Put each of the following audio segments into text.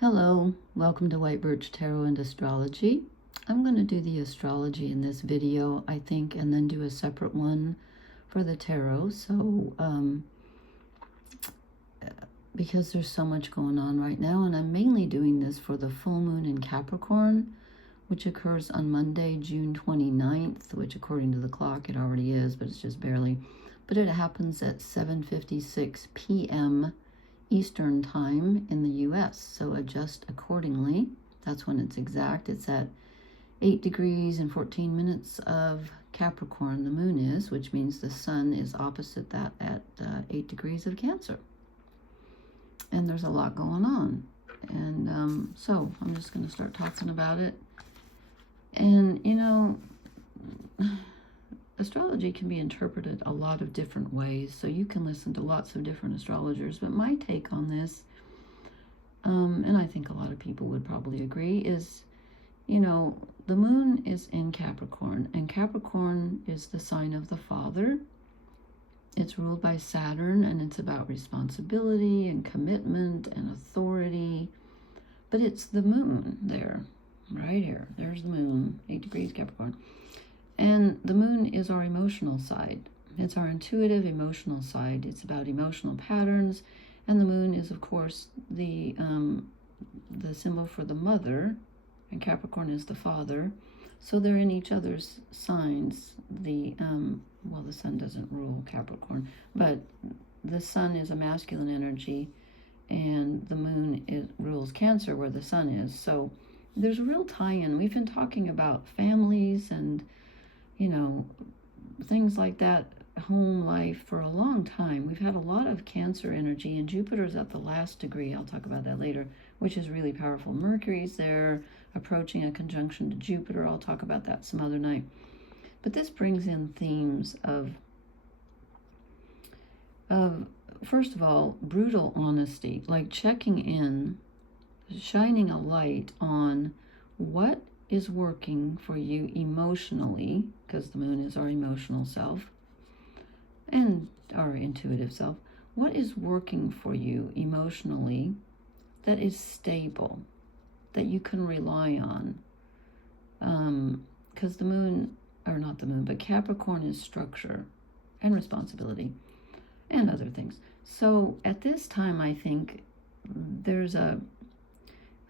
Hello, welcome to White Birch Tarot and Astrology. I'm going to do the astrology in this video, I think, and then do a separate one for the tarot. So, because there's so much going on right now, and I'm mainly doing this for the full moon in Capricorn, which occurs on Monday, June 29th, which according to the clock, it already is, but it's just barely. But it happens at 7:56 p.m. Eastern time in the US, so adjust accordingly. That's when it's exact. It's at 8 degrees and 14 minutes of Capricorn, the moon is, which means the sun is opposite that at 8 degrees of Cancer. And there's a lot going on. And so I'm just going to start talking about it. And, you know, astrology can be interpreted a lot of different ways, so you can listen to lots of different astrologers. But my take on this, and I think a lot of people would probably agree, is, you know, the moon is in Capricorn, and Capricorn is the sign of the father. It's ruled by Saturn, and it's about responsibility and commitment and authority. But it's the moon there, right here. There's the moon, 8 degrees Capricorn. And the moon is our emotional side. It's our intuitive emotional side. It's about emotional patterns. And the moon is, of course, the symbol for the mother. And Capricorn is the father. So they're in each other's signs. Well, the sun doesn't rule Capricorn, but the sun is a masculine energy, and the moon rules Cancer, where the sun is. So there's a real tie-in. We've been talking about families and, you know, things like that, home life, for a long time. We've had a lot of Cancer energy, and Jupiter's at the last degree. I'll talk about that later, which is really powerful. Mercury's there, approaching a conjunction to Jupiter. I'll talk about that some other night. But this brings in themes of first of all, brutal honesty, like checking in, shining a light on what is working for you emotionally, because the moon is our emotional self and our intuitive self. What is working for you emotionally that is stable, that you can rely on? Because the moon, or not the moon, but Capricorn is structure and responsibility and other things. So at this time, I think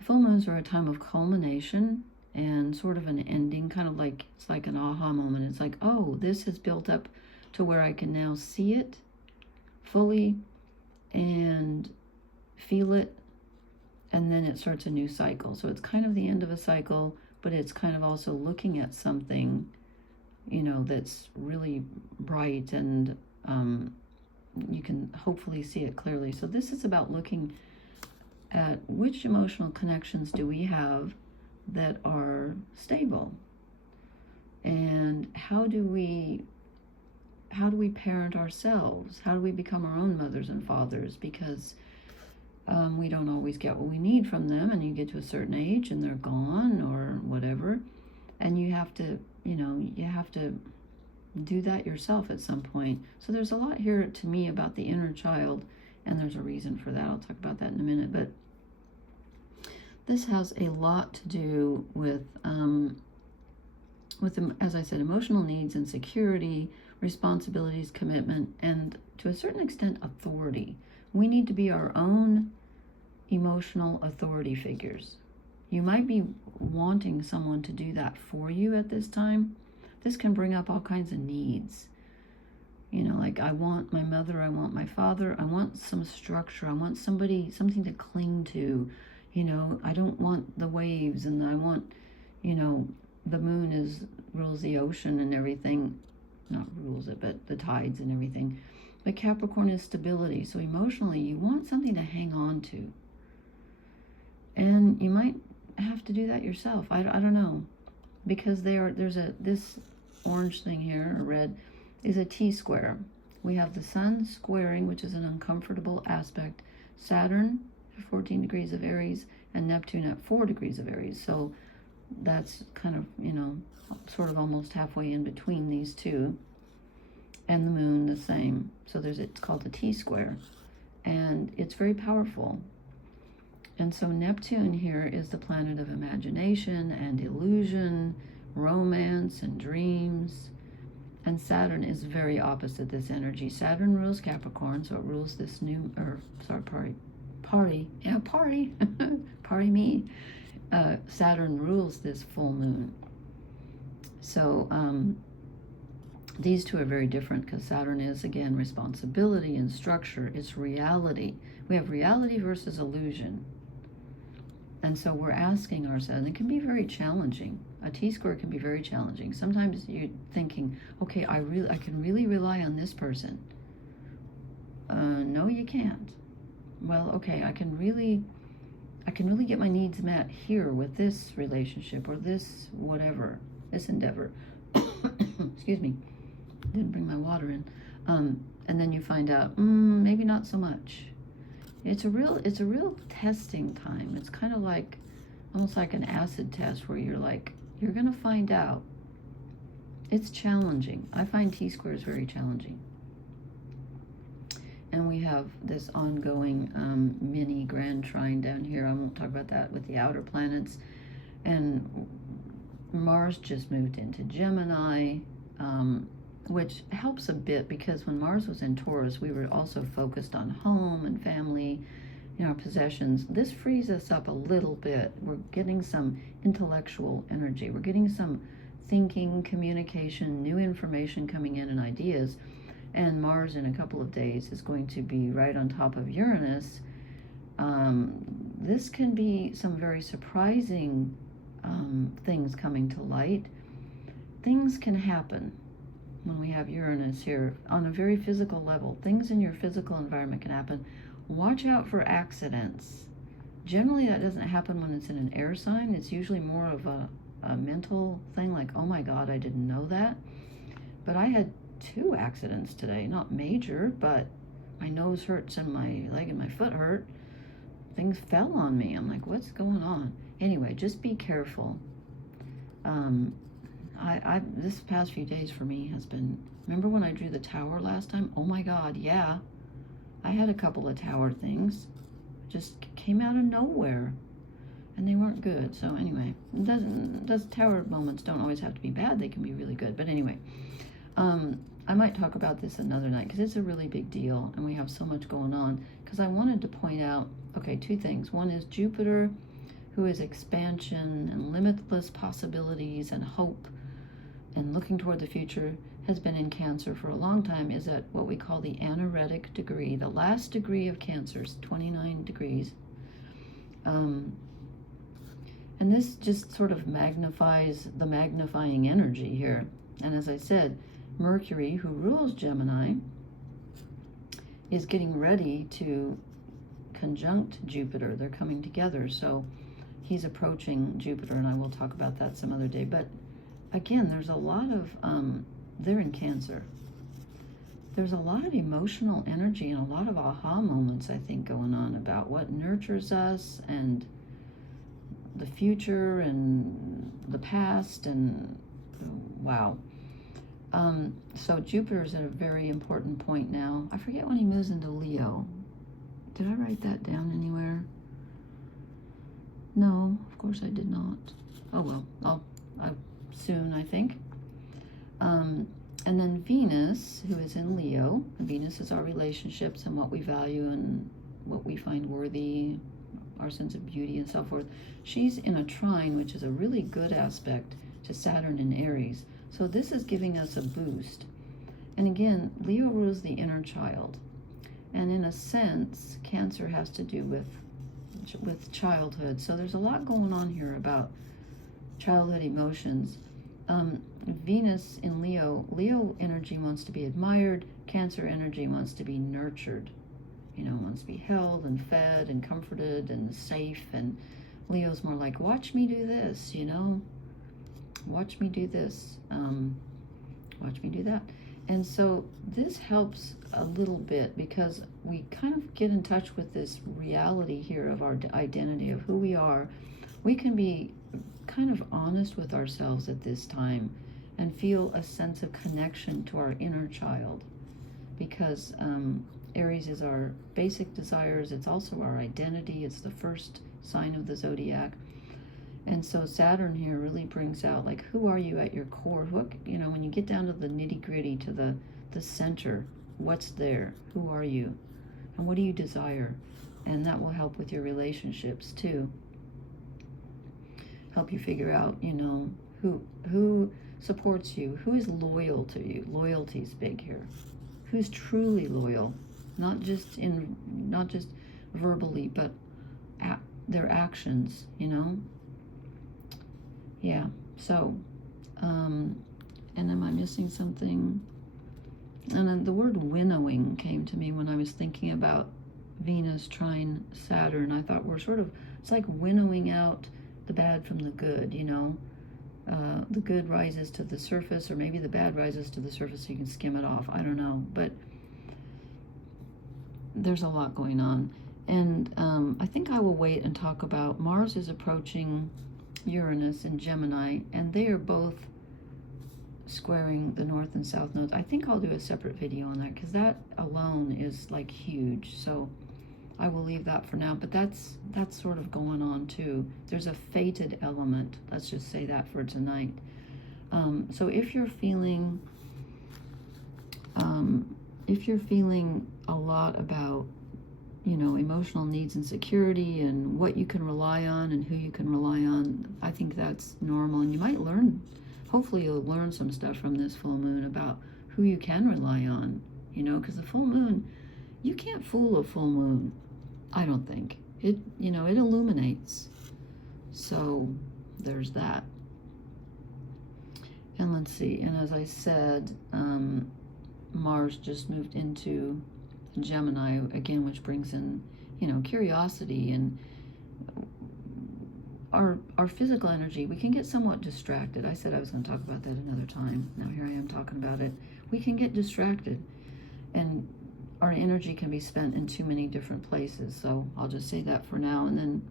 full moons are a time of culmination and sort of an ending, kind of like, it's like an aha moment. It's like, oh, this has built up to where I can now see it fully and feel it, and then it starts a new cycle. So it's kind of the end of a cycle, but it's kind of also looking at something, you know, that's really bright, and you can hopefully see it clearly. So this is about looking at which emotional connections do we have that are stable, and how do we parent ourselves? How do we become our own mothers and fathers? Because we don't always get what we need from them, and you get to a certain age and they're gone or whatever, and you have to do that yourself at some point. So there's a lot here to me about the inner child, and there's a reason for that. I'll talk about that in a minute. But this has a lot to do with as I said, emotional needs and security, responsibilities, commitment, and to a certain extent, authority. We need to be our own emotional authority figures. You might be wanting someone to do that for you at this time. This can bring up all kinds of needs. You know, like, I want my mother, I want my father, I want some structure, I want something to cling to. You know, I don't want the waves, and I want, you know, the moon rules the ocean and everything. Not rules it, but the tides and everything. But Capricorn is stability. So emotionally, you want something to hang on to. And you might have to do that yourself. I don't know. Because this orange thing here, or red, is a T-square. We have the sun squaring, which is an uncomfortable aspect, Saturn at 14 degrees of Aries, and Neptune at 4 degrees of Aries. So that's kind of, you know, sort of almost halfway in between these two. And the moon the same. So it's called a T-square. And it's very powerful. And so Neptune here is the planet of imagination and illusion, romance and dreams. And Saturn is very opposite this energy. Saturn rules Capricorn, so it rules this new, party, party me. Saturn rules this full moon. So these two are very different because Saturn is, again, responsibility and structure. It's reality. We have reality versus illusion. And so we're asking ourselves, and it can be very challenging. A T-square can be very challenging. Sometimes you're thinking, okay, I can really rely on this person. No, you can't. Well, okay, I can really get my needs met here with this relationship or this whatever, this endeavor. Excuse me, didn't bring my water in. And then you find out, maybe not so much. It's a real testing time. It's kind of like, almost like an acid test where you're gonna find out. It's challenging. I find T-squares very challenging. And we have this ongoing mini grand trine down here. I won't talk about that with the outer planets. And Mars just moved into Gemini, which helps a bit because when Mars was in Taurus, we were also focused on home and family, our possessions. This frees us up a little bit. We're getting some intellectual energy. We're getting some thinking, communication, new information coming in and ideas. And Mars in a couple of days is going to be right on top of Uranus. This can be some very surprising things coming to light. Things can happen when we have Uranus here on a very physical level. Things in your physical environment can happen. Watch out for accidents. Generally, that doesn't happen when it's in an air sign. It's usually more of a mental thing, like, oh my God, I didn't know that. But I had 2 accidents today, not major, but my nose hurts and my leg and my foot hurt. Things fell on me. I'm like, what's going on? Anyway, just be careful. This past few days for me has been, remember when I drew the tower last time? Oh my God, yeah. I had a couple of tower things, just came out of nowhere, and they weren't good. So anyway, tower moments don't always have to be bad. They can be really good. But anyway, I might talk about this another night because it's a really big deal and we have so much going on. Because I wanted to point out, okay, 2 things. One is Jupiter, who is expansion and limitless possibilities and hope and looking toward the future, has been in Cancer for a long time, is at what we call the anaretic degree, the last degree of Cancer, 29 degrees. And this just sort of magnifies the magnifying energy here. And as I said, Mercury, who rules Gemini, is getting ready to conjunct Jupiter. They're coming together. So he's approaching Jupiter, and I will talk about that some other day. But again, there's a lot of, they're in Cancer. There's a lot of emotional energy and a lot of aha moments, I think, going on about what nurtures us and the future and the past, and wow. So Jupiter's at a very important point now. I forget when he moves into Leo. Did I write that down anywhere? No, of course I did not. Oh well, I'll soon, I think. And then Venus, who is in Leo. Venus is our relationships and what we value and what we find worthy, our sense of beauty and so forth. She's in a trine, which is a really good aspect to Saturn in Aries. So this is giving us a boost. And again, Leo rules the inner child. And in a sense, Cancer has to do with childhood. So there's a lot going on here about childhood emotions. Venus in Leo energy wants to be admired. Cancer energy wants to be nurtured. Wants to be held and fed and comforted and safe. And Leo's more like, watch me do this, watch me do this, watch me do that. And so this helps a little bit because we kind of get in touch with this reality here of our identity, of who we are. We can be kind of honest with ourselves at this time and feel a sense of connection to our inner child, because Aries is our basic desires. It's also our identity. It's the first sign of the zodiac. And so Saturn here really brings out, like, who are you at your core? What, you know, when you get down to the nitty gritty, to the center, what's there? Who are you? And what do you desire? And that will help with your relationships too. Help you figure out, you know, who supports you, who is loyal to you. Loyalty is big here. Who's truly loyal, not just verbally, but their actions, you know. Yeah. So, and am I missing something? And then the word winnowing came to me when I was thinking about Venus trine Saturn. I thought we're sort of, it's like winnowing out the bad from the good, you know. The good rises to the surface, or maybe the bad rises to the surface so you can skim it off. I don't know, but there's a lot going on. And I think I will wait and talk about Mars is approaching Uranus in Gemini, and they are both squaring the north and south nodes. I think I'll do a separate video on that, because that alone is like huge. So I will leave that for now, but that's sort of going on too. There's a fated element, let's just say that for tonight. So if you're feeling a lot about, you know, emotional needs and security and what you can rely on and who you can rely on, I think that's normal. And you might learn, hopefully you'll learn some stuff from this full moon about who you can rely on, you know, because the full moon, you can't fool a full moon, I don't think. It, you know, it illuminates. So there's that. And let's see, and as I said, Mars just moved into Gemini again, which brings in, you know, curiosity and our physical energy. We can get somewhat distracted. I said I was going to talk about that another time. Now here I am talking about it. We can get distracted, and our energy can be spent in too many different places. So I'll just say that for now. And then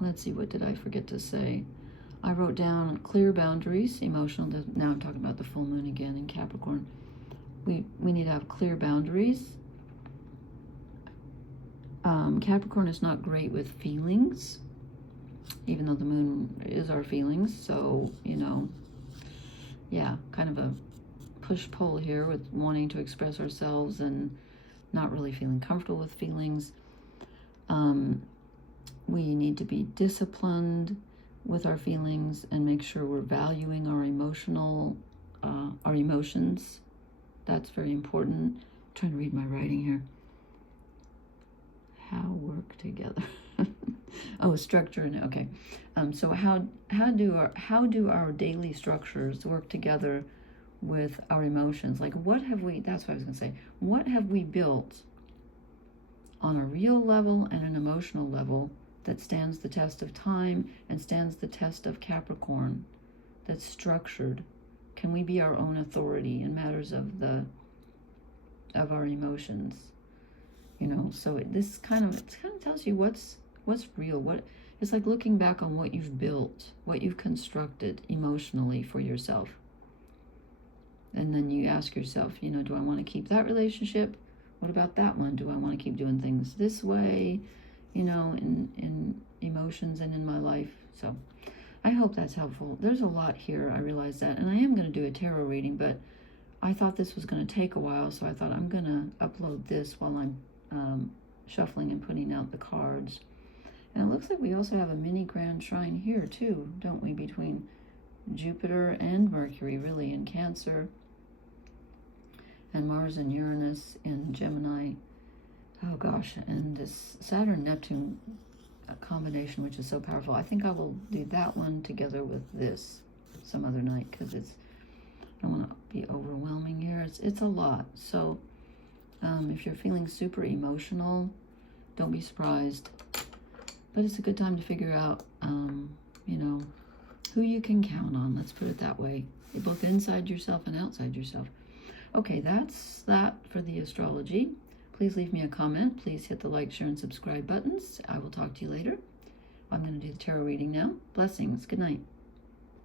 let's see, what did I forget to say? I wrote down clear boundaries, emotional. Now I'm talking about the full moon again in Capricorn. We need to have clear boundaries. Capricorn is not great with feelings, even though the moon is our feelings. So, you know, yeah, kind of a push-pull here with wanting to express ourselves and not really feeling comfortable with feelings. We need to be disciplined with our feelings and make sure we're valuing our emotions. That's very important. I'm trying to read my writing here. How work together. Oh, structure and okay. So how do our daily structures work together with our emotions? Like, what have we? That's what I was going to say. What have we built on a real level and an emotional level that stands the test of time and stands the test of Capricorn? That's structured. Can we be our own authority in matters of our emotions? You know, so this kind of tells you what's real. What it's like looking back on what you've built, what you've constructed emotionally for yourself. And then you ask yourself, you know, do I want to keep that relationship? What about that one? Do I want to keep doing things this way, you know, in emotions and in my life? So I hope that's helpful. There's a lot here, I realize that. And I am going to do a tarot reading, but I thought this was going to take a while, so I thought I'm going to upload this while I'm shuffling and putting out the cards. And it looks like we also have a mini grand trine here too, don't we, between Jupiter and Mercury, really, in Cancer, and Mars and Uranus in Gemini. Oh gosh, and this Saturn-Neptune combination, which is so powerful. I think I will do that one together with this some other night, because I don't want to be overwhelming here. It's a lot. So if you're feeling super emotional, don't be surprised. But it's a good time to figure out, you know, who you can count on. Let's put it that way. Both inside yourself and outside yourself. Okay, that's that for the astrology. Please leave me a comment. Please hit the like, share, and subscribe buttons. I will talk to you later. I'm going to do the tarot reading now. Blessings. Good night.